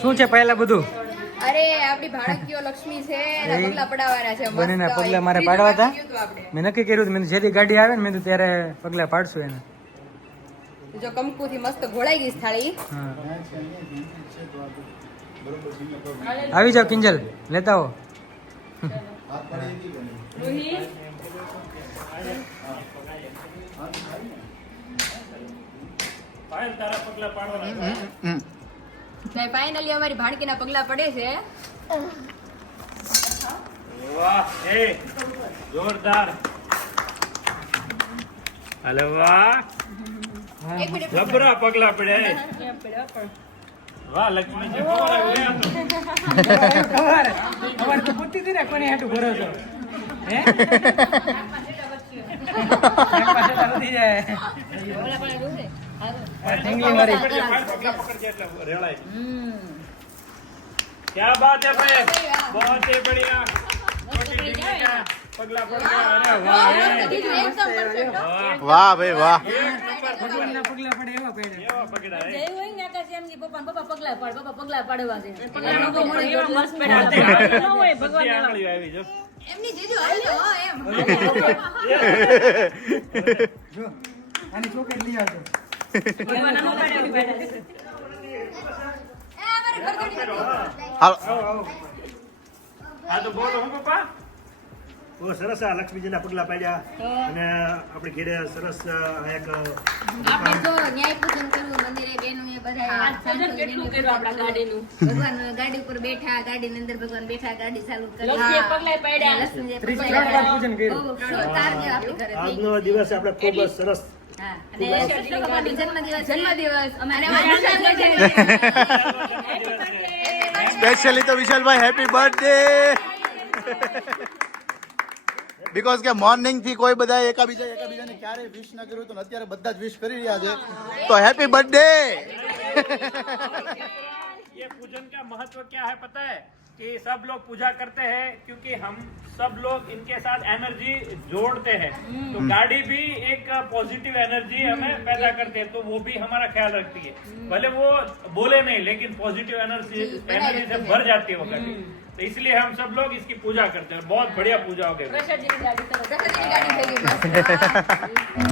શું છે પહેલા બધું? અરે આપડી ભાણકીઓ લક્ષ્મી છે એના પગલા પડાવવાના છે બંનેના પગલા મારે પાડવા હતા. આપણે. મેં નક્કી કર્યું મેં જેથી ગાડી આવે ને મેં ત્યારે પગલા પાડશું એને. જો થી મસ્ત ઘોળાઈ ગઈ થાળી હા. આવી જાઓ કિંજલ લેતા ફાઇનલી અમારી ભાણકીના પગલા પડે છે. વાહ એ જોરદાર. અલે વાહ. એક મિનિટ પગલા પડે વાહ લક્ષ્મીજી ખબર આવી ગયા ખબર ખબર તો. પૂછતી હતી ને કોને હેઠું ભરો છો હે પાસે તો નથી જાય ઢીંગલી મારી પકડજે, ફાઇલ પગલા પકડજે એટલે રેળાય. क्या बात है भाई बहुत ही बढ़िया छोटी टीम का पगला पड़ गया अरे वाह ए, બીજું એકદમ perfect હો. वाह વાહ ભાઈ વાહ एक नंबर ભગવાનના પગલા પડે એવા પડે एवा पकड़ा है એવું હોય ને કાકા એમની પપ્પા પપ્પા પગલા પાડ પપ્પા પગલા પાડવા છે પગલા લોકો મળે એવા એટલે મસ્ત પડ્યા ન હોય ભગવાન બધી એવા. આંગળીઓ આવી જો એમની જીજુ હાલ્યો હો એમ જો આની ચોકેટ લઈ આવજો હાલો. હા તો બોલો હું પપ્પા. બહુ સરસ આ લક્ષ્મીજીના પગલા પાડ્યા. અને આપણે ઘેરે સરસ એક આપણે જો ન્યાય પૂજન કર્યું મંદિરે બહેનોએ બધાએ આજ કેટલું કર્યું આપણા ગાડીનું? ભગવાન ગાડી ઉપર બેઠા ગાડીની અંદર ભગવાન બેઠા ગાડી ચાલુ કરી. લક્ષ્મીએ પગલા પાડ્યા. પગલાં પૂજન કર્યું. આજનો દિવસ આપણે ખૂબ જ સરસ હા અને કૃષ્ણ ભગવાનનો જન્મદિવસ જન્મદિવસ અમારે અને અમારી સ્પેશિયલી તો વિશાલભાઈ હેપી બર્થડે બીકોઝ કે મોર્નિંગ થી કોઈ બધા એકાબીજા એકાબીજાને ક્યારે વિશ ન કર્યું તો અત્યારે બધા જ વિશ કરી રહ્યા છે તો હેપી બર્થડે ये पूजन का महत्व क्या है पता है कि सब लोग पूजा करते हैं क्योंकि हम सब लोग इनके साथ एनर्जी जोड़ते हैं। तो गाड़ी भी एक पॉजिटिव एनर्जी हमें पैदा करते है तो वो भी हमारा ख्याल रखती है। भले वो बोले नहीं लेकिन पॉजिटिव एनर्जी एनर्जी से भर जाती है वो गाड़ी। तो इसलिए हम सब लोग इसकी पूजा करते हैं बहुत बढ़िया पूजा हो गई।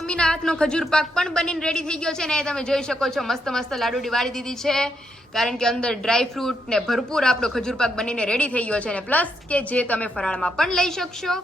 મમ્મીના હાથનો ખજૂર પાક પણ બનીને રેડી થઈ ગયો છે ને તમે જોઈ શકો છો. મસ્ત મસ્ત લાડુડી વાળી દીધી છે. કારણ કે અંદર ડ્રાય ફ્રૂટ ને ભરપૂર આપણો ખજૂર પાક બનીને રેડી થઈ ગયો છે ને. પ્લસ કે જે તમે ફરાળમાં પણ લઈ શકશો.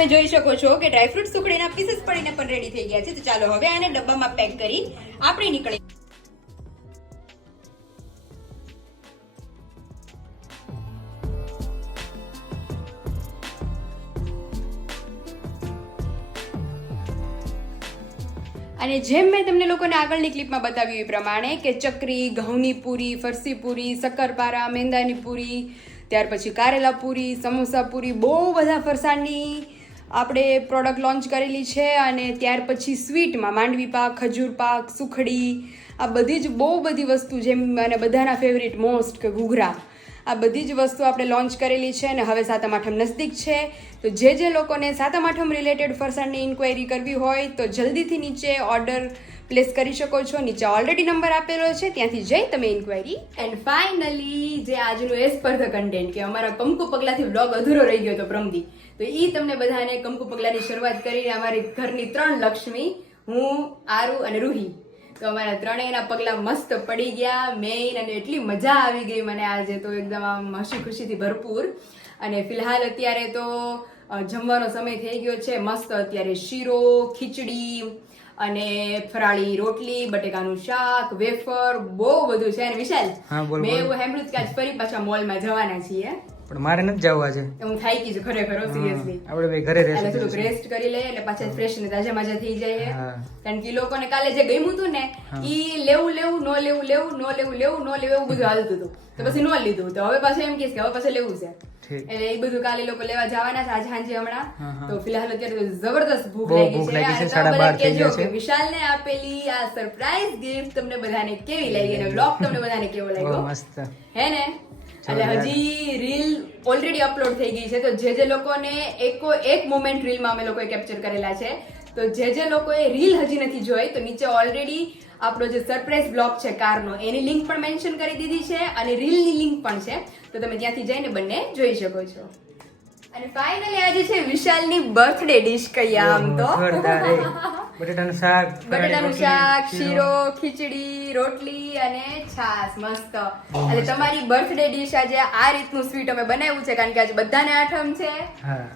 તમે જોઈ શકો છો કે ડ્રાયફ્રૂટ સુખડીના પીસીસ પડીને પણ રેડી થઈ ગયા છે. તો ચાલો હવે આને ડબ્બામાં પેક કરી આપણે નીકળી અને જેમ મેં તમને લોકોને આગળની ક્લિપમાં બતાવ્યું એ પ્રમાણે કે ચકરી, ઘઉંની પૂરી, ફરસી પૂરી, શક્કરપારા, મેંદાની પૂરી, ત્યાર પછી કારેલા પૂરી, સમોસા પૂરી, બહુ બધા ફરસાણની આપણે પ્રોડક્ટ લોન્ચ કરેલી છે અને ત્યાર પછી સ્વીટમાં માંડવી પાક, ખજૂર પાક, સુખડી, આ બધી જ બહુ બધી વસ્તુ જેમ અને બધાના ફેવરિટ મોસ્ટ કે ઘૂઘરા, આ બધી જ વસ્તુ આપણે લોન્ચ કરેલી છે અને હવે સાતમ આઠમ નજદીક છે. તો જે જે લોકોને સાતમ આઠમ રિલેટેડ ફરસાણની ઇન્ક્વાયરી કરવી હોય તો જલ્દીથી નીચે ઓર્ડર પ્લેસ કરી શકો છો. નીચે ઓલરેડી નંબર આપેલો છે. ત્યાંથી જઈ તમે ઇન્ક્વાયરી એન્ડ ફાઇનલી જે આજનું એ સ્પર્ધા કન્ટેન્ટ કે અમારા કંકુ પગલાથી બ્લોગ અધૂરો રહી ગયો હતો, પ્રમદી. તો એ તમને બધાને કંકુ પગલાની શરૂઆત કરીને અમારી ઘરની ત્રણ લક્ષ્મી હું આરુ અને રૂહી. તો અમારા ત્રણેયના પગલા મસ્ત પડી ગયા મેઇન અને એટલી મજા આવી ગઈ મને આજે તો એકદમ આમ હસી ખુશીથી ભરપૂર. અને ફિલહાલ અત્યારે તો જમવાનો સમય થઈ ગયો છે. મસ્ત અત્યારે શીરો ખીચડી અને ફરાળી રોટલી બટેકાનું શાક વેફર બહુ બધું છે. અને વિશાલ મેં. એવું સાંભળ્યું કે આજ ફરી પાછા મોલમાં જવાના છીએ. પણ મારે નથી જવું આજે. હું થાકી છું ખરેખર સિરિયસલી આપણે ભાઈ ઘરે એટલે થોડુંક રેસ્ટ કરી લઈએ એટલે પાછા ફ્રેશ ને તાજા માજા થઈ જાય કારણ કે લોકોને કાલે જે ગમ્યું હતું ને ઈ લેવું લેવું નો લેવું લેવું નો લેવું લેવું નો લેવું એવું બધું હાલતું હતું. તો પછી નો લીધું. તો હવે પાછું એમ કહીશ કે હવે પાછું લેવું છે. એટલે એ બધું કાલે લોકો લેવા જવાના છે આજે સાંજે હમણાં. તો ફિલહાલ અત્યારે જબરદસ્ત ભૂખ લાગી છે. સાડા બાર થઈ ગયા છે. વિશાલ ને આપેલી આ સરપ્રાઈઝ ગિફ્ટ તમને બધાને કેવી લાગી અને બ્લોગ તમને બધાને કેવો લાગ્યો? મસ્ત. હે ને? એટલે હજી રીલ ઓલરેડી અપલોડ થઈ ગઈ છે. તો જે જે લોકોને એકો એક મોમેન્ટ રીલમાં અમે લોકોએ કેપ્ચર કરેલા છે તો જે જે લોકોએ રીલ હજી નથી જોઈ તો નીચે ઓલરેડી આપણો જે સરપ્રાઈઝ બ્લોગ છે કારનો એની લિંક પણ મેન્શન કરી દીધી છે અને રીલની લિંક પણ છે. તો તમે ત્યાંથી જઈને બંને જોઈ શકો છો. અને ફાઇનલી આજે છે વિશાલની બર્થડે ડિશ કહીએ આમ તો. બટેટાનું શાક બટેટાનું શાક શીરો. ખીચડી રોટલી અને છાસ મસ્ત. એટલે તમારી બર્થડે ડીશ આજે આ રીતનું સ્વીટ અમે બનાવ્યું છે કારણ કે આજે બધાને આઠમ છે.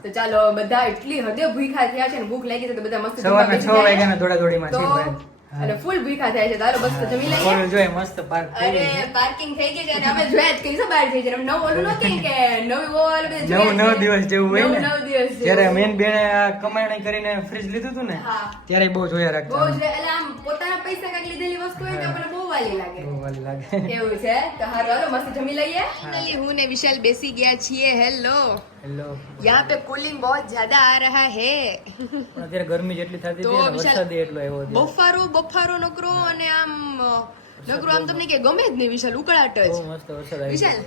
તો ચાલો બધા એટલી હદે ભૂખા થયા છે ને ભૂખ લાગી છે તો બધા મસ્ત સવારના જમવા છ બેસી જાય. વાગ્યાના દોડાદોડીમાં છે અને ફૂલ ભૂખા થાય છે. તારો બસ જમી લઈએ. કોણ જોઈએ મસ્ત પાર્ક અરે પાર્કિંગ થઈ ગઈ છે અને અમે જોયા જ કરી છે બહાર જઈ જરા નવ ઓલું નહોતી કે નવી ઓલ બે નવ નવ દિવસ જેવું હોય ને. નવ દિવસ જ્યારે મેન બેને આ કમાણી કરીને ફ્રીજ લીધું હતું ને ત્યારે બહુ જોયા રાખતા બહુ જોયા એટલે આમ પોતાના પૈસા કાક લીધેલી વસ્તુ હોય તો આપણને બહુ વાલી લાગે. બહુ વાલી લાગે. એવું છે? તો હારો હારો મસ્ત જમી લઈએ. ફાઇનલી હું. ને વિશાલ બેસી ગયા છીએ. હેલો હેલો યહાં પે કુલિંગ બહુત જ્યાદા આ રહા હે. અત્યારે ગરમી જેટલી થતી હતી વરસાદ એટલો આવ્યો બફારો બફારો નકરો અને આમ નકરો આમ તમને કે ગમે જ નહીં વિશાલ ઉકળાટ જ. વિશાલ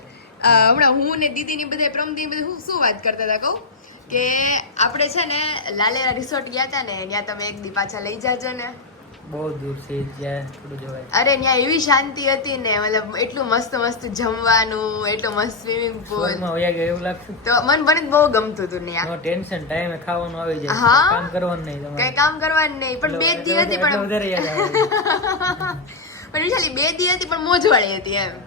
હમણાં હું ને દીદી ની બધા પ્રમદી બધું હું શું વાત કરતા હતા કહું? કે આપણે છે ને લાલેરા રિસોર્ટ ગયા હતા ને ત્યાં તમે એક દી પાછા લઈ જાજો ને. બહુ દૂર છે જ્યાં થોડું જવાય. અરે ત્યાં એવી શાંતિ હતી ને મતલબ એટલું મસ્ત મસ્ત જમવાનું એટલો મસ્ત સ્વિમિંગ પૂલમાં વયા ગયા એવું લાગતું? તો મને પણ બહુ ગમતું હતું ને નો ટેન્શન ટાઈમે ખાવાનું આવી જાય. હા? કામ કરવાનું નહીં તમારે. કઈ કામ કરવાનું નહીં પણ બે દી હતી પણ વધારે યાદ આવે. પણ વિશાલી બે દી હતી પણ મોજ વાળી હતી એમ.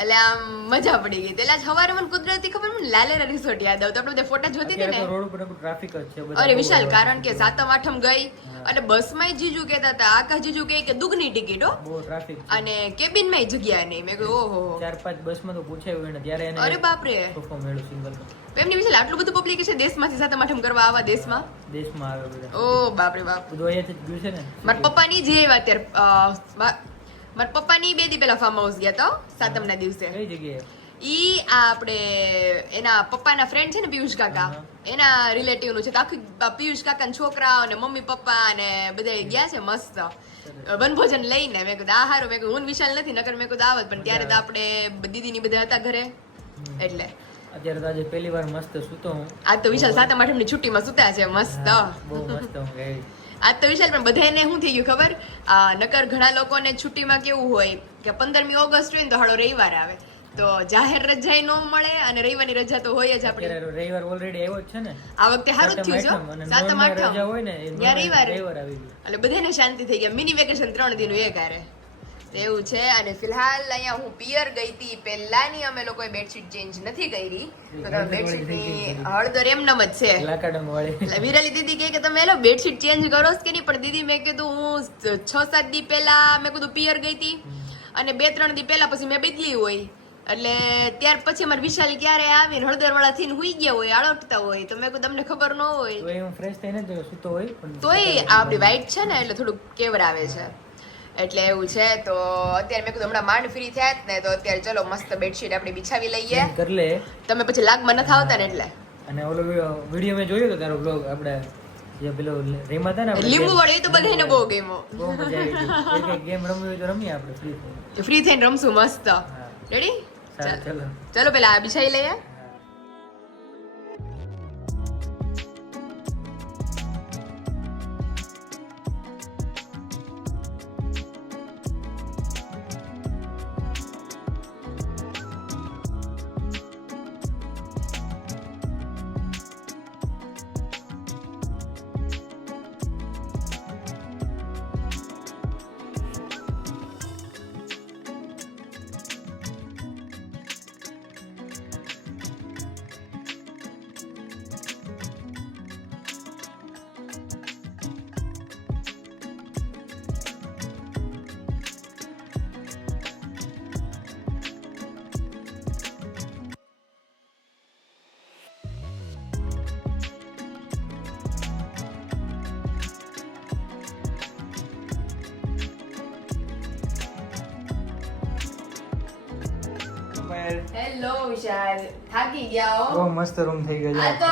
એટલે આમ મજા પડી ગઈ એટલે આજ સવારે મને કુદરતી ખબર મને લાલેરા રિસોર્ટ યાદ આવતો આપણે બધા ફોટા જોતી હતી ને? રોડ ઉપર ટ્રાફિક જ છે અરે વિશાલ કારણ કે સાતમ આઠમ ગઈ. અને બસમાં જીજુ કહેતા હતા આકા જીજુ કહે કે દુગની ટિકિટ હો. અને કેબિનમાં જગ્યા નહીં. મેં કહ્યું ઓહો. ચાર પાંચ બસમાં તો પૂછાયું એને ત્યારે એને અરે મળ્યો સિંગલ એમની વિશાલ આટલું બધું પબ્લિક છે દેશમાંથી સાતમ આઠમ કરવા આવા દેશમાં? દેશમાં આવે બધા. ઓ બાપરે બાપ. બધું અહીંયાથી જ ગયું છે ને? મારા પપ્પાની જે વાત મા- મારા પપ્પાની બે દી પહેલા ફાર્મ હાઉસ ગયા તો સાતમના દિવસે. કઈ જગ્યાએ? ઈ આપણે એના પપ્પાના ફ્રેન્ડ છે ને પિયુષ કાકા એના રિલેટિવનું છે. તો આખી પિયુષ કાકા છોકરાઓ અને મમ્મી પપ્પા અને બધા ગયા છે મસ્ત. વનભોજન લઈને મેં કીધું આ હારું મેં કીધું હું વિશાલ નથી નકર મેં કીધું આવત પણ ત્યારે તો આપણે દીદીની બધા હતા ઘરે. એટલે. અત્યારે તો આજે પહેલી વાર મસ્ત સૂતો હું. આજ તો વિશાલ સાતમ આઠમની છુટ્ટીમાં સૂતા છે મસ્ત. બહુ મસ્ત હું આજ તો વિશાલ પણ બધાને શું થઈ ગયું ખબર? નકર ઘણા લોકોને છુટ્ટીમાં કેવું હોય કે પંદરમી ઓગસ્ટ હોય ને તો હાડો રવિવાર આવે. તો જાહેર રજા ન મળે અને રવિવારની રજા તો હોય જ આપણે. રવિવાર ઓલરેડી આવ્યો છે ને. આ વખતે સારું જ થયું સાતમ છે સાતમ આઠમ. રજા હોય ને રવિવાર. રવિવાર આવી ગયું. એટલે બધાને શાંતિ થઈ ગયા. મિની વેકેશન ત્રણ દિનનું એક તો એવું છે. અને ફિલહાલ અહીંયા હું પિયર ગઈ હતી. પહેલાની અમે લોકોએ બેડશીટ ચેન્જ નથી કરી. તો તમે બેડશીટની હળદર એમનેમ જ છે. વિરાલી દીદી કે તમે એલો બેડશીટ ચેન્જ કરો કે નહીં? પણ દીદી મેં કીધું હું છ સાત દી પહેલા મેં કીધું પિયર ગઈ હતી. અને બે ત્રણ દી પહેલા પછી મેં બદલી હોય. એટલે ત્યાર પછી અમારે વિશાલ ક્યારે આવીને હળદર વાળા થઈને હુઈ ગયા હોય આળોટતા હોય. તો મેં કીધું તમને ખબર ન હોય. તોય આ આપણી વાઈટ છે ને એટલે થોડુંક કેવર આવે છે. એટલે એવું છે તો અત્યારે મેં કીધું હમણાં માંડ ફ્રી થયા ને તો અત્યારે ચલો મસ્ત બેડશીટ આપણે બિછાવી લઈએ. કરી લે. તમે પછી લાગમાં નથી આવતા ને એટલે. અને ઓલો વીડિયો મેં જોયો તો તારો બ્લોગ આપણે જે પેલો રેમા હતા ને લીંબુ વાળી એ તો બધાને બહુ ગેમો બહુ મજા આવી ગઈ એક એક ગેમ રમવી હોય તો રમીએ આપણે ફ્રી ફ્રી થઈને રમશું મસ્ત. રેડી ચલો. ચલો. પેલા આ બિછાવી લઈએ. હેલો વિશાલ. થાકી ગયા હો. બહુ મસ્ત રૂમ થઈ ગયો આ તો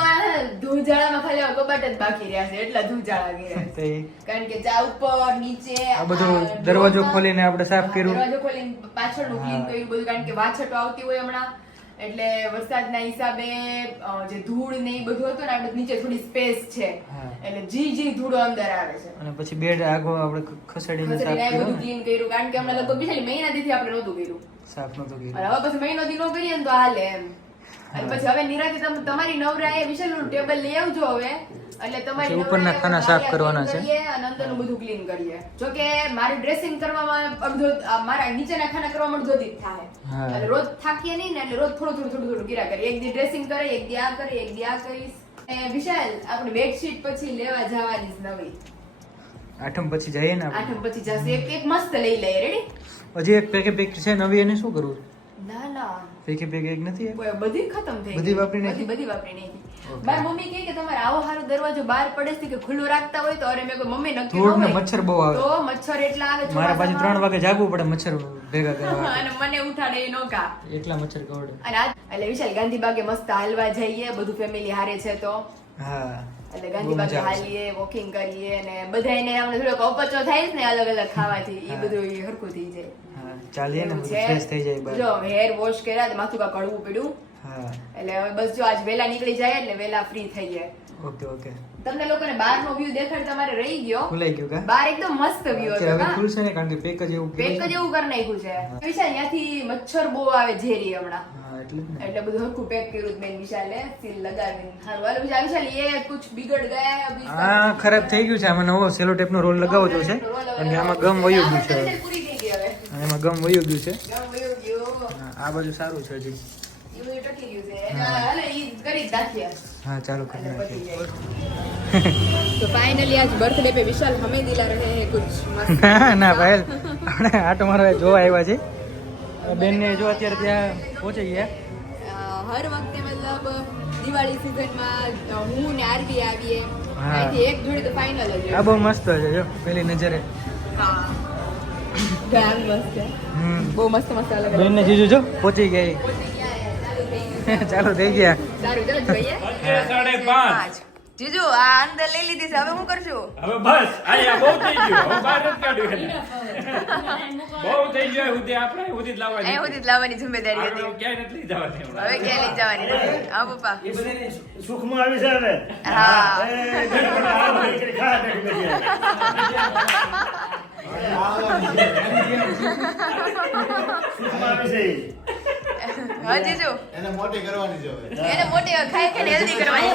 ધૂળઝાડામાં ખાલી આ કબાટ જ બાકી રહ્યા છે એટલા ધૂજાળા ગયા છે. કારણ કે ચા ઉપર નીચે આ બધું દરવાજો ખોલીને આપણે સાફ કર્યું. દરવાજો ખોલીને પાછળનું ક્લીન કર્યું બધું કારણ કે વાછટો આવતી હોય હમણાં. એટલે વરસાદના હિસાબે જે ધૂળ ને એ બધું હતું ને આપણે નીચે થોડી સ્પેસ છે. એટલે જી જી ધૂળો અંદર આવે છે. અને પછી બેડ આગો આપણે ખસેડીને સાફ કર્યું બધું ક્લીન કર્યું કારણ કે હમણાં લગભગ બીજા મહિના દીથી આપણે નહોતું કર્યું. સાફ નહોતું કર્યું. હવે પછી મહિનો દી નો કરીએ ને તો હાલે એમ. અને પછી હવે નિરાતે તમે તમારી નવરાએ વિશાલનું ટેબલ લઈ આવજો હવે. એટલે તમારી ઉપરના ખાના સાફ કરવાના છે. અને અંદરનું બધું ક્લીન કરીએ. જો કે મારું ડ્રેસિંગ કરવામાં અડધો મારા નીચેના ખાના કરવામાં અડધો દી થાય. એટલે રોજ થાકીએ નહીં ને એટલે રોજ થોડું થોડું થોડું થોડું ગીરા કરીએ. એક દી ડ્રેસિંગ કરે એક દી આ કરે એક દી આ કરીશ. વિશાલ આપણે બેડશીટ પછી લેવા જવાની જ નવી. આઠમ પછી જઈએ ને આઠમ પછી જશે. એક એક મસ્ત લઈ લઈએ. રેડી હજી એક પેકે પેક છે નવી એને શું કરવું? ના ના. એક નથી બધી ખતમ થઈ બધી વાપરી નાખી? બધી વાપરી નાખી. મારી મમ્મી કહે કે તમારે આવો હારો દરવાજો બહાર પડે છે કે ખુલ્લો રાખતા હોય તો? અરે મેં કોઈ મમ્મી નક્કી ન હોય. મચ્છર બહુ આવે. તો મચ્છર એટલા આવે મારા પાછી ત્રણ વાગે જાગવું પડે મચ્છર ભેગા કરવા અને મને ઉઠાડે એ નોકા. એટલા મચ્છર કવડે અને એટલે વિશાલ ગાંધી બાગે મસ્ત હાલવા જઈએ બધું ફેમિલી હારે છે તો. હા. એટલે ગાંધીબાગે. હાલીએ વોકિંગ કરીએ અને બધા એને અમને થોડોક અપચો થાય ને અલગ અલગ ખાવાથી એ બધું હરખું થઈ જાય ચાલીએ ને. ફ્રેશ થઈ જાય જો હેર વોશ કર્યા તો માથું કા હળવું પડ્યું એટલે બસ જો આજ વેલા નીકળી જાય એટલે વેલા ફ્રી થઈ જાય. Okay okay. તમને લોકોને બહાર નો વ્યૂ દેખાડ તમારે રહી ગયો. ભૂલાઈ ગયો બહાર એકદમ મસ્ત વ્યૂ હતો હવે ખુલશે ને કારણ કે પેક જ એવું પેક જ એવું કરી નાખ્યું છે. વિશાલ અહીંયાથી મચ્છર બહુ આવે ઝેરી હમણાં. એટલે બધું હરખું પેક કર્યું મેં વિશાલે સીલ લગાવીને. હારું હાલો વિશાલ વિશાલ એ કુછ બિગડ ગયા હા ખરાબ થઈ ગયું છે. આમાં નવો સેલો ટેપ નો રોલ લગાવો તો છે. અને આમાં ગમ વયું ગયું છે એમાં ગમ વયું ગયું છે. આ બાજુ સારું છે હજી. ટકી ગયું છે એટલે હાલે ઈ કરી જ નાખીએ હા ચાલુ કરી એટલે પતી નાખીએ જાય તો ફાઇનલી આજ બર્થડે पे विशाल हमें दिला रहे हैं कुछ मस्त ના ના ભાઈ આપણે આટો મારવા જોવા આવ્યા છે બેન ને જો અત્યારે ત્યાં પહોંચી ગયા અ, હર વખતે મતલબ દિવાળી સિઝનમાં હું ને આરવી આવીએ હા. અહીંથી એક જોડી તો ફાઇનલ જ આ બહુ મસ્ત છે જો પેલી નજરે હા ગામ મસ્ત છે હમ બહુ મસ્ત મસ્ત અલગ બેન ને જીજુ જો પહોંચી ગયા એ. ચાલુ થઈ ગયા સારું ચાલો જોઈએ જીજુ આ અંદર લઈ લીધી છે હવે હું કરશું હવે બસ આયા બહુ થઈ ગયું હવે બહાર જ કાઢ્યું બહુ થઈ ગયું સુધી આપણે જ લાવવાની એ સુધી જ લાવવાની જિમ્મેદારી હતી હવે ક્યાંય નથી લઈ જવાની હવે ક્યાં લઈ જવાની આ હા પપ્પા એ બધી સુખમાં આવી છે હવે હા. સુખમાં આવી છે. હા જીજુ. એને મોટી કરવાની છે હવે. એને મોટી ખાઈ ખાઈને હેલ્ધી કરવાની.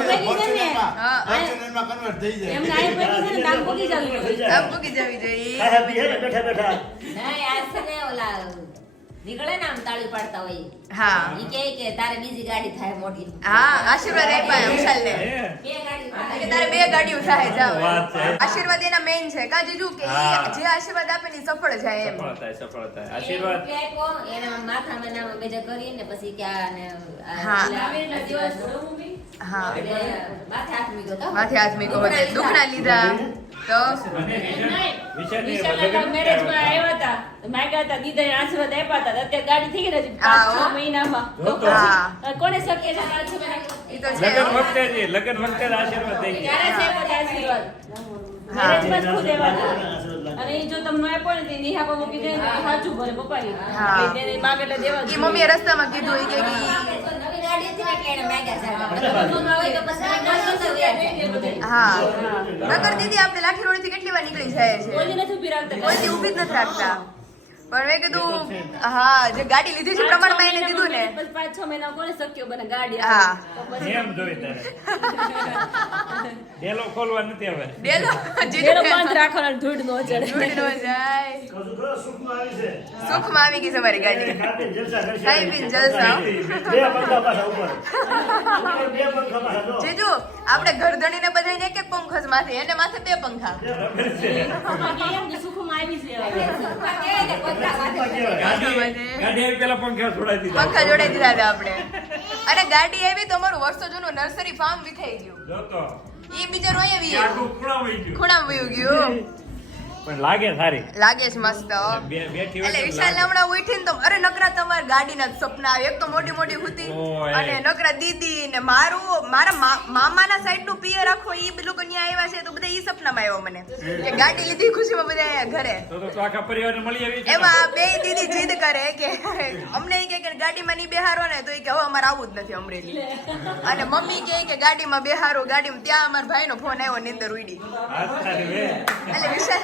હા ફોર્ચ્યુનરમાં કન્વર્ટ થઈ જાય. એમને આ પૈકી છે દામ પોકી જવું જોઈએ. જોઈએ. બેઠા બેઠા નહીં, આ છે ને ઓલા નીકળે ને આમ તાળી પાડતા હોય. હા. ઈ કહે કે તારે બીજી ગાડી થાય મોટી. હા આશીર્વાદ આપ્યા વિશાલને બે ગાડી કે તારે બે ગાડીઓ થાય જાવ આશીર્વાદ એના મેઇન છે. કા જીજુ કે જે આશીર્વાદ આપે ને સફળ જાય એમ. સફળ થાય સફળ થાય આશીર્વાદ? આપ્યો, એને માથામાં ને બેજા કરીને પછી કે આ હા. હા માથે હાથ લીધા તો વિશાલ- આવ્યા હતા માગ્યા હતા આશીર્વાદ આપ્યા હતા અત્યારે ગાડી થઈ ગઈ ને હા, હો. છ મહિનામાં. હા કોને છે લગ્ન હો. વખતે વખતે આશીર્વાદ થઈ ગયા આશીર્વાદ હા. ખુદ એવા અને જો તમને આપ્યો ને નિહા પર મૂકી દે ને સાચું ભરે. હા. જ ઈ જોઈએ. મમ્મીએ રસ્તામાં કીધું કે હતી એટલે એને માગ્યા. હા. નગર દીદી આપણે લાઠી રોડથી કેટલી વાર નીકળી જાય છે? કોઈ નથી રાખતા. ઊભી જ નથી રાખતા? પણ મેં કીધું હા જે ગાડી લીધી છે પ્રમાણમાં એને દીધું ને. બસ પાંચ છ મહિના કોને શક્યો બને ગાડી હા. એમ જોઈ તારે. ડેલો ખોલવા નથી હવે. ડેલો? ડેલો બંધ રાખવાનો ધૂળ નો ચડે. ધૂળ નો જાય. સુખમાં આવી છે. સુખમાં આવી ગઈ છે મારી ગાડી. બી. ખાઈ પીને જલસા. બે પંખા પાછા ઉપર. ઉપર બે પંખા પાછા જો. જીજુ આપણે ઘરધણીને બધાને એક એક પંખો જ માથે એને માથે બે પંખા. આવી છે. ગાડી પેલા પંખા છોડાઈ દીધા. પંખા જોડાઈ દીધા હતા આપણે. અને ગાડી આવી તો અમારું વર્ષો જૂનું નર્સરી ફાર્મ વિખાઈ ગયું. એ ઈ બિચારું આવી ખૂણા ગયું. ખૂણામાં વયું ગયું. પણ લાગે સારી. લાગે છે મસ્ત એટલે વિશાલ હમણાં ઉઠીને તો અરે નકરા તમાર ગાડીના સપના આવે. એક તો મોટી મોટી હતી અને નકરા દીદી ને મારું મારા મામાના સાઈડનું પિયર આખો ઈ લોકો ત્યાં આવ્યા છે તો બધા ઈ સપનામાં આવ્યો મને. કે ગાડી લીધી ખુશીમાં બધા ઘરે. તો તો આખા પરિવારને મળી આવી એમાં બે દીદી જીદ કરે કે અમને કે કે ગાડીમાં નહીં બેહારો ને તો એ કે હવે અમારે આવું જ નથી અમરેલી. અને મમ્મી કે કે ગાડીમાં બેહારો ગાડીમાં ત્યાં અમારા ભાઈનો ફોન આવ્યો નીંદર ઉડી. એટલે વિશાલ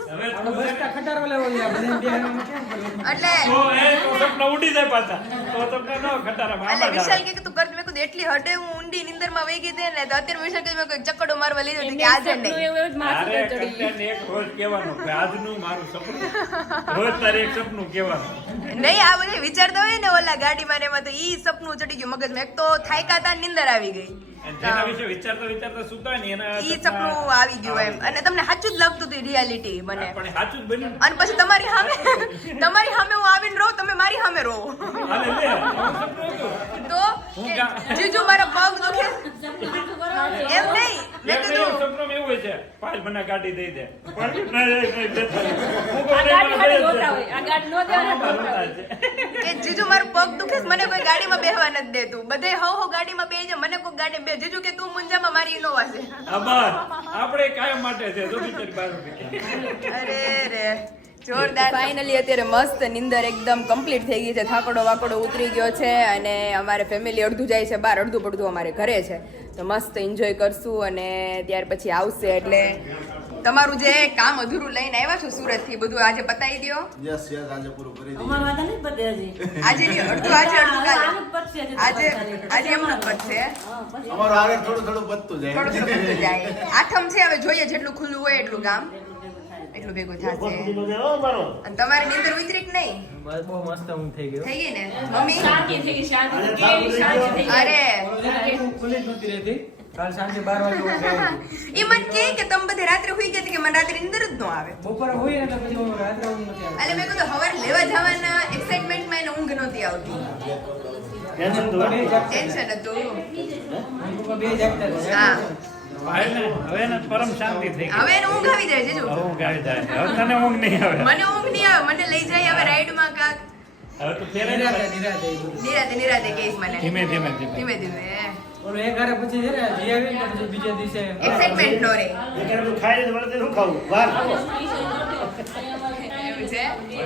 એટલે હટે હું ઊંડી નીંદરમાં વહી ગઈ ને તો અત્યારે વિશાલ કે મેં ચક્કડો મારવા લીધો કે આજે નહીં. એક રોજ કે આજનું મારું સપનું. રોજ તારે એક સપનું આ બધે વિચારતા હોય ને ઓલા ગાડીમાં ને એમાં તો ઈ સપનું ચડી ગયું મગજમાં. એક તો થાયકા તા નીંદર આવી ગઈ. વિશે વિચારતા વિચારતા સુતા ને એના ઈ સપનું આવી ગયું એમ. અને તમને સાચું જ લાગતું હતું રિયાલિટી મને. બન્યું. અને પછી તમારી સામે તમારી સામે હું આવીને રહું તમે મારી સામે રહો. તો કે જીજુ મારા પગ દુખે. એમ નહીં મેં એક કીધું એવું સપનું એવું હોય છે. પાયલ મને ગાડી દઈ દે. છે. જીજુ મારું પગ દુખે છે, મને કોઈ ગાડીમાં બેહવા નથી દેતું. બધે હો હો ગાડીમાં બે જાય મને કોઈ ગાડી બે જીજુ કે તું મુંજામાં મારી ઇનોવા છે. આપણે કાયમ માટે છે. છે. અરે રે. જોરદાર. ફાઇનલી અત્યારે મસ્ત નિંદર એકદમ કમ્પ્લીટ થઈ ગઈ છે. થાકડો વાકડો ઉતરી ગયો છે અને અમારે ફેમિલી અડધું જાય છે બહાર અડધું પડધું અમારે ઘરે છે. તો મસ્ત એન્જોય કરશું અને ત્યાર પછી આવશે એટલે તમારું જે કામ અધૂરું લઈને આવ્યા છો સુરતથી બધું આજે પતાવી દો યસ યસ આજે પૂરું કરી દઈએ અમાર વાતા નહીં પતે હજી. આજે ની અડધું આજે અડધું કાલે. આજે. આજે. એમનું જ પડશે અમારું આગળ થોડું થોડું વધતું જાય. થોડું થોડું જાય. આઠમ છે હવે જોઈએ જેટલું ખુલ્લું હોય એટલું કામ. એટલું ભેગું થશે. છે, અને તમારી નીંદર ઉતરી કે નહીં? બસ બહુ મસ્ત હું થઈ ગયો થઈ ગઈ ને? મમ્મી? શાંતિ થઈ ગઈ, શાંતિ કેવી શાંતિ થઈ ગઈ. અરે. ખુલ્લી જ રહેતી. કાલ સાંજે બાર વાગે ઊંઘ આવી ગઈ. ઈ મને કહે કે તમે બધે રાત્રે હોઈ ગયા કે મને રાત્રે નીંદર જ ન આવે. બપોરે હોઈએ ને પછી હું રાત્રે ઊંઘ નથી આવતી. એટલે મેં કીધું સવારે લેવા જવાના એક્સાઇટમેન્ટમાં એને ઊંઘ નહોતી આવતી. ટેન્શન હતું. બે જાગતા હા. હવે પરમ શાંતિ થઈ હવે ઊંઘ આવી જાય જીજુ ઊંઘ આવી જાય હવે તને ઊંઘ નહીં આવે. મને ઊંઘ નહીં આવે મને લઈ જાય હવે રાઈડમાં કાક. હવે તો ફેરે નિરાતે નિરાતે એ બધું. નિરાતે નિરાતે કહીશ મને. ધીમે ધીમે ધીમે. ધીમે ધીમે ઓલો એક હારે પછી છે ને જઈ આવી ને પછી બીજા દિવસે એક્સાઇટમેન્ટ નો રહે એક વાર બધું ખાઈને વળતે શું ખાવું? વાર.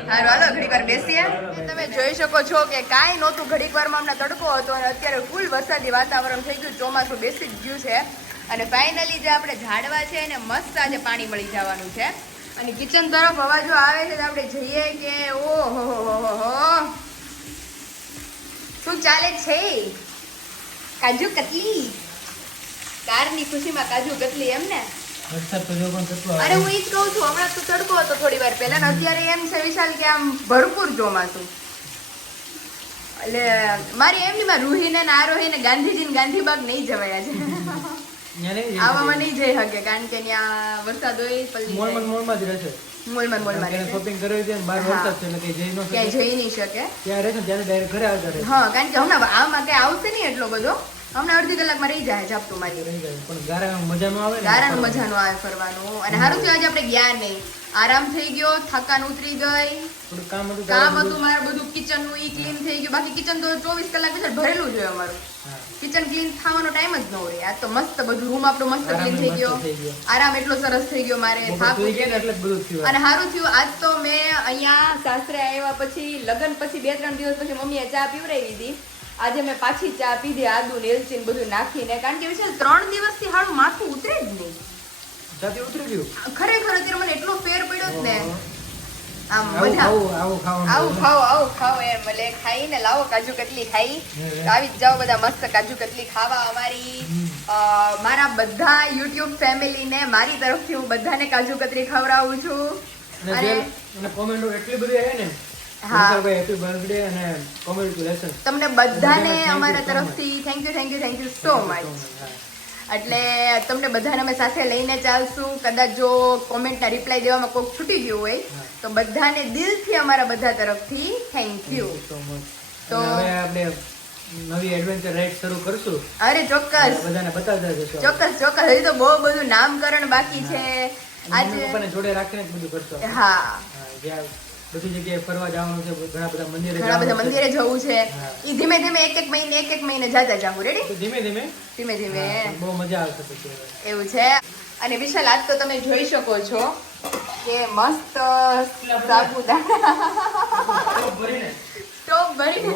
હારું હાલો ઘડીક વાર બેસીએ તમે જોઈ શકો છો કે કાંઈ નહોતું ઘડીક વારમાં હમણાં તડકો હતો અને અત્યારે ફૂલ વરસાદી વાતાવરણ થઈ ગયું ચોમાસું બેસી જ ગયું છે. અને ફાઇનલી જે આપણે ઝાડવા છે એને મસ્ત આજે પાણી મળી જવાનું છે. અને કિચન તરફ અવાજો આવે છે તો આપણે જઈએ કે ઓ હો હો હો હો શું ચાલે છે? કાજુ કતલી? કારની ખુશીમાં કાજુ કતલી એમ ને? અરે હું ઈજ જ કહું છું હમણાં તો તડકો હતો થોડી વાર પહેલા ને અત્યારે એમ છે વિશાલ કે આમ ભરપૂર ચોમાસું. એટલે મારી એમની માં રૂહીને ને આરોહી ગાંધીજી ને ગાંધીબાગ નહીં જવાયા છે. ત્યાં નહીં જઈ શકે કારણ કે ત્યાં વરસાદ હોય પલ્લી મોલમાં. મોલમાં જ રહેશે મોલમાં મોલમાં રહેશે. શોપિંગ કરવી છે બહાર વરસાદ છે એટલે જઈ ન શકે. ક્યાંય જઈ નહીં શકે. ત્યાં રહેશે ત્યારે ડાયરેક્ટ ઘરે આવતા રહે હા કારણ કે હમણાં આમાં કઈ આવશે નહીં એટલો બધો. હમણાં અડધી કલાકમાં રહી જાય ઝાપટું મારી. પણ ગારામાં મજા નો આવે ગારાનું મજાનું આવે ફરવાનું. અને સારું થયું આજે આપણે ગયા નહીં. આરામ થઈ ગયો થકાન ઉતરી ગઈ. કામ હતું કામ હતું મારે બધું કિચનનું ઈ ક્લીન થઈ ગયું. બાકી કિચન તો ચોવીસ કલાક પછી ભરેલું જ હોય અમારું. કિચન ક્લીન થવાનો ટાઈમ જ ન હોય. આ તો મસ્ત બધું રૂમ આપણો મસ્ત ક્લીન થઈ ગયો. આરામ એટલો સરસ થઈ ગયો મારે. અને સારું થયું. આજ તો મેં અહીંયા સાસરે આવ્યા પછી લગ્ન પછી બે ત્રણ દિવસ પછી મમ્મીએ ચા પીવડાવી હતી આજે મેં પાછી ચા પીધી આદુ ને એલચી બધું નાખીને. કારણ કે વિશાલ ત્રણ દિવસથી હારું માથું ઉતરે જ નહીં. ખરેખર અત્યારે મને એટલો ફેર પડ્યો જ ને. આમ આવું મજા આવું ખાવાનું આવું ખાઓ એમ. એટલે ખાઈને લાવો કાજુ કતલી ખાઈ. આવી જ જાઓ બધા મસ્ત કાજુ કતલી ખાવા અમારી. મારા બધા યુટ્યુબ ફેમિલીને મારી તરફથી હું બધાને કાજુ કતરી ખવડાવું છું. અને કોમેન્ટો એટલી બધી ને. તમને બધાને અમારા તરફથી thank you thank you thank you so much એટલે તમને બધાને અમે સાથે લઈને ચાલશું કદાચ જો કોમેન્ટના રિપ્લાય દેવામાં કોઈક છૂટી ગયું હોય. તો બધાને દિલથી અમારા બધા તરફથી થેન્ક યુ સો મચ તો- હવે આપણે નવી એડવેન્ચર રાઈડ શરૂ કરશું. અરે ચોક્કસ. બધાને બતાવતા જશું ચોક્કસ ચોક્કસ. હજી તો બહુ બધું નામકરણ બાકી છે. આજે પપ્પાને જોડે રાખીને જ બધું કરશો હા. હા, બધી જગ્યાએ ફરવા જવાનું છે ઘણા બધા મંદિરે ઘણા બધા મંદિરે જવું છે. એ ધીમે ધીમે એક એક મહિને એક એક મહિને જાતા જાવું રેડી ધીમે ધીમે? ધીમે ધીમે. બહુ મજા આવશે પછી એવું છે. અને વિશાલ આજ તો તમે જોઈ શકો છો. કે મસ્ત સાબુદાણા. ટોપ ભરીને.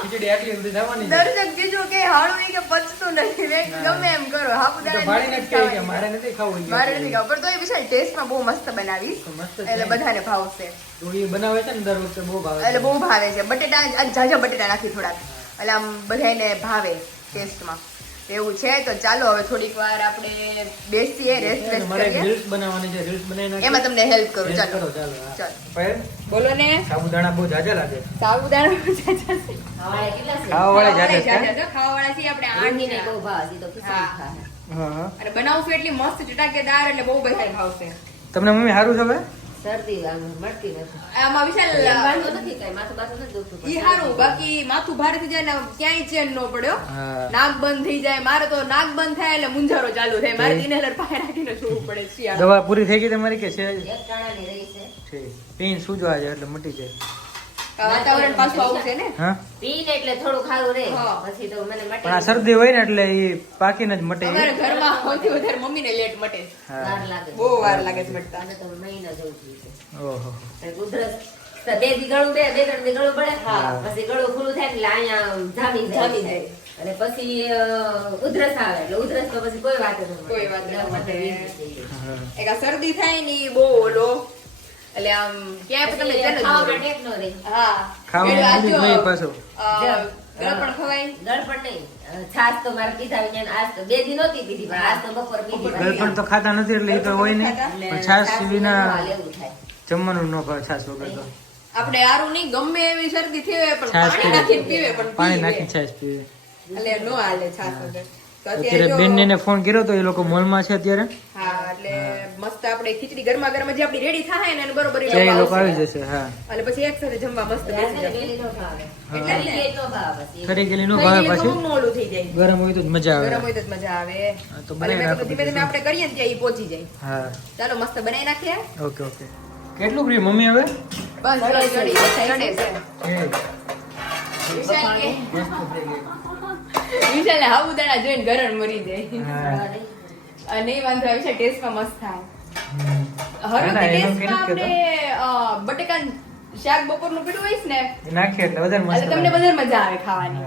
ખીચડી આટલી બધી થવાની દર્શક બીજું કે હાળું કે પચતું નથી. વેટ ગમે એમ કરો. એ તો સાબુદાણા ભાડીને જ કહે કે મારે નથી ખાવું મારે કે નથી ખબર તો એ વિશાલ ટેસ્ટમાં બહુ મસ્ત બનાવીશ. તો મસ્ત છે. એટલે બધાને ભાવશે. તો એ બનાવે છે ને દર વખતે બહુ ભાવે એટલે. બહુ ભાવે છે. બટેટા આજ ઝાઝા બટેટા નાખી થોડાક. એટલે આમ બધાને ભાવે ટેસ્ટમાં. એવું છે? તો ચાલો હવે થોડીક વાર આપણે બેસીએ રેસ્ટ રેસ્ટ કરીએ. રીલ્સ બનાવવાની છે રીલ્સ બનાવીને એમાં તમને હેલ્પ કરું. ચાલો. ચાલો ચાલો. ફેર? બોલો ને. સાબુદાણા બહુ જાજા લાગે. સાબુદાણા છે. કેટલા છે? ખાવાવાળા ખાવાવાળા જાજા છે ઝાઝા છે. ખાવાવાળા છીએ આપણે આઠ ને બહુ ભાવે તો ખીચડી હા. હા, હા. અને બનાવશું એટલી મસ્ત ચટાકેદાર એટલે બહુ બધાય ભાવશે. તમને મમ્મી સારું છે હવે? શરદી મળતી નથી આમાં વિશાલ નથી કઈ માથું બાથું નથી દુખતું. ઈ હારું બાકી માથું ભારે થઈ જાય ને ક્યાંય ચેન નો પડ્યો હા. નાક બંધ થઈ જાય મારે તો નાક બંધ થાય એટલે મુંજારો ચાલુ થાય મારે ઇનહેલર પાસે રાખીને જોવું પડે છે દવા પૂરી થઈ ગઈ તમારી કે છે એક ટાણાની રહી છે પીન સૂજવા છે એટલે મટી જાય વાતાવરણ પાછું આવું છે ને? હા? પીને એટલે થોડું ખારું રહે પછી તો મને મટે. પણ આ શરદી હોય ને એટલે એ પાકીને જ મટે. અમારા ઘરમાં સૌથી વધારે મમ્મીને લેટ મટે વાર લાગે. બહુ વાર લાગે છે મટતા. આને તો મહિના જેવું છે. ઓહો. કંઈક ઉધરસ બે દી ગળું બે બે ત્રણ દી ગળું પડે. હા. પછી ગળું ખુલ્લું થાય એટલે અહીંયા જામી જામી જાય. અને પછી ઉધરસ આવે. એટલે ઉધરસ તો પછી કોઈ વાત ન કોઈ વાત ન એટલે મળે. વીસ થઈ ગઈ. હા. એક આ શરદી થાય ને બહુ ઓલો એટલે આમ ક્યાંય તમે તમને પછી ચેન જ ખાવા માટે એક નો રહે. હા ખાવાનું નહીં પાછું. ગળપણ ખવાય. ગળપણ નહીં. છાસ તો મારે કીધા વિના આજ તો બે દિન નહોતી પીધી પણ આજ તો બપોર પીધી ગળપણ તો ખાતા નથી એટલે એ તો હોય ને પણ છાશ વિના જમવાનું ન ભાવે છાસ વગર તો. આપણે આરું નહીં ગમે એવી શરદી થઈ હોય પણ પાણી નાખી પીવે પણ પાણી નાખી છાસ પીવે. એટલે નો હાલે છાસ વગર. અત્યારે બેન ને ફોન કર્યો તો એ લોકો મોલમાં છે અત્યારે. હા એટલે મસ્ત આપણે ખીચડી ગરમા ગરમ જે આપણી રેડી થાય ને બરોબર એ લોકો આવી જશે હા. એટલે પછી એક સાથે જમવા મસ્ત બેસી રાત્રે જાય વેલી નો ભાવે. એટલે એ નો ભાવે પછી. ખરી ગેલી નો ભાવે પાછું? ઓલું થઈ જાય. ગરમ હોય તો જ મજા ગરમ આવે હોય તો જ મજા આવે. તો બનાવી ધીમે ધીમે આપણે કરીએ ને ત્યાં એ પહોંચી જાય. હા. ચાલો મસ્ત બનાવી નાખીએ. Okay okay. કેટલું પ્રિય મમ્મી હવે? બસ ચડી ચડી ચડે છે. એ, મસ્ત થઈ ગઈ. વિશાલને સાબુદાણા જોઈને ગરણ મરી જાય. અને એ વાંધો આવે છે ટેસ્ટમાં મસ્ત થાય. હમ. હરો ના, ના, ટેસ્ટમાં આપણે બટેકા શાક બપોરનું પીડું હોય ને? નાખીએ એટલે વધારે મજા એટલે તમને. વધારે મજા આવે ખાવાની.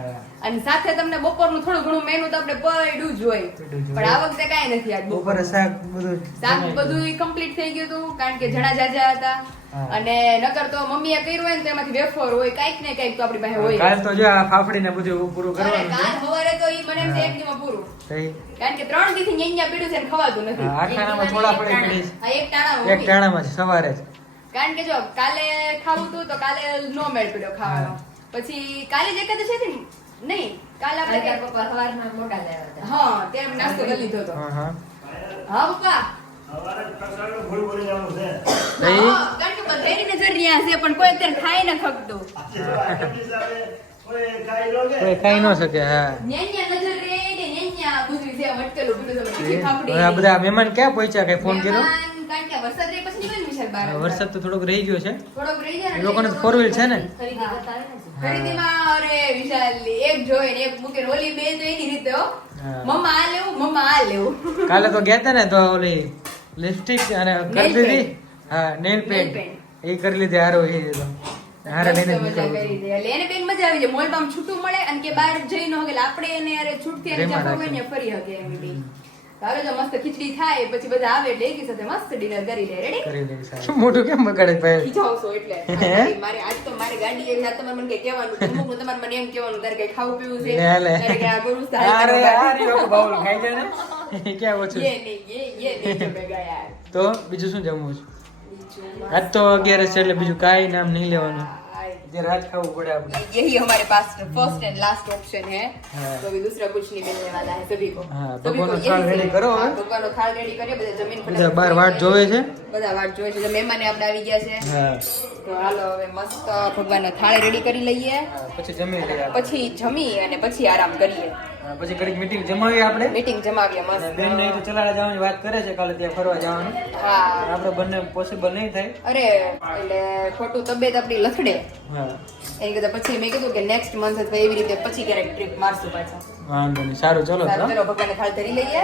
અને સાથે તમને બપોરનું થોડું ઘણું મેનુ તો આપણે પડ્યું જ હોય. પણ આ વખતે કાંઈ નથી આજ બપોર શાક બધું શાક બધું કમ્પ્લીટ થઈ ગયું હતું કારણ કે જણા જાજા હતા. અને નકર તો મમ્મીએ કર્યું હોય ને તો એમાંથી વેફર હોય કાંઈક ને કાંઈક તો આપણી પાસે હોય કાલ તો જો આ ફાફડી ને બધું પૂરું કરવાનું કાલ છે સવારે તો ઈ મને એમ એક દીમાં પૂરું. કારણ કે ત્રણ દીથી ન્યા પીડ્યું છે ને ખવાતું નથી. આ ટાણામાં થોડા પડી પડી આ એક ટાણા એક ટાણામાં છે સવારે જ. કારણ કે જો કાલે ખાવું હતું તો કાલે નો મેળ પડ્યો ખાવાનો. પછી કાલે જ એકાદશી હતી ને? નહીં. કાલે આપણે પપ્પા સવારમાં મોટા લેવા હતા. હા ત્યારે નાસ્તો કરી લીધો હતો. હા હા. હા પપ્પા. નહીં. કારણ કે બધાયની નજર છે પણ કોઈ અત્યારે ખાઈ ન કોઈ ખાઈ ન શકે. હા. બધા મહેમાન ક્યાં પહોંચ્યા? કઈ ફોન કર્યો? વરસાદ તો થોડોક રહી ગયો છે. થોડોક રહી એ ને લોકોને ફોર વ્હીલ છે ને? ખરીદી કરતા આવે ને. ખરીદીમાં વિશાલ એક જોઈ એક મૂકે ને બે તો એની રીતે મમ્મા આ લેવું મમ્મા આ લેવું. કાલે તો ગયા હતા ને તો ઓલી લિપસ્ટિક અને કરી લીધી હા નેલ પેન્ટ એ કરી લીધી હારો એ તો લઈને જ મસ્ત મજા નીકળવું કરી દે. એટલે એને બેન મજા આવી જાય. મોલમાં આમ છૂટું મળે અને કે બહાર જઈ ન શકે આપણે એને અરે છૂટથી અને પ્રેમમાં હોય ત્યાં ફરી શકે એમ બી. હવે જો મસ્ત ખીચડી થાય પછી બધા આવે એટલે એકી સાથે મસ્ત ડિનર કરી લે. રેડી કરી લઈ સારું. મોટું કેમ બગાડે ભાઈ? ખીજાવશો એટલે. મારે આજ તો મારે ગાડી એવી તમારે મને કહેવાનું જમવું તમારે મને એમ કહેવાનું તારે કઈ ખાવું પીવું છે? લે લે. તારે કઈ આ કરવું છે, અરે આ બાઉલ ખાઈ જાય ને. ક્યાં ઓછું યે નહીં યે યે નહીં જો ભેગા યાર તો બીજું શું જમવું છે આજ તો અગિયારસ છે એટલે બીજું કાંઈ નામ નહીં લેવાનું જે રાત ખાવું પડે આપણે यही हमारे पास फर्स्ट एंड लास्ट ऑप्शन है हाँ। तो अभी दूसरा कुछ नहीं मिलने वाला है सभी को हाँ, सभी भगवान को નો થાળ यही ready से- કરો હવે. हाँ, ભગવાનનો થાળ રેડી કરીએ બધા જમીન બધા બાર વાટ જોવે છે બધા વાટ જોવે છે તો મહેમાને આપણે આવી ગયા છે હા તો હાલો હવે મસ્ત ભગવાનનો થાળ રેડી કરી લઈએ હા, પછી જમી લઈએ આપણે. પછી જમી અને પછી આરામ કરીએ હા, પછી કડીક મીટિંગ જમાવી આપણે. મીટિંગ જમાવીએ મસ્ત. બેન ને તો ચલાડા જવાની વાત કરે છે કાલે ત્યાં ફરવા જવાનું. હા. આપણે બંને પોસિબલ નહીં થાય. અરે એટલે ખોટું તબિયત આપણી લથડે. હા. એની કરતા પછી મેં કીધું કે નેક્સ્ટ મંથ તો એવી રીતે પછી ક્યારેક ટ્રીપ મારશું પાછા. વાંધો નહીં. સારું ચલો ચલો. ભગવાનને ખાલી ધરી લઈએ.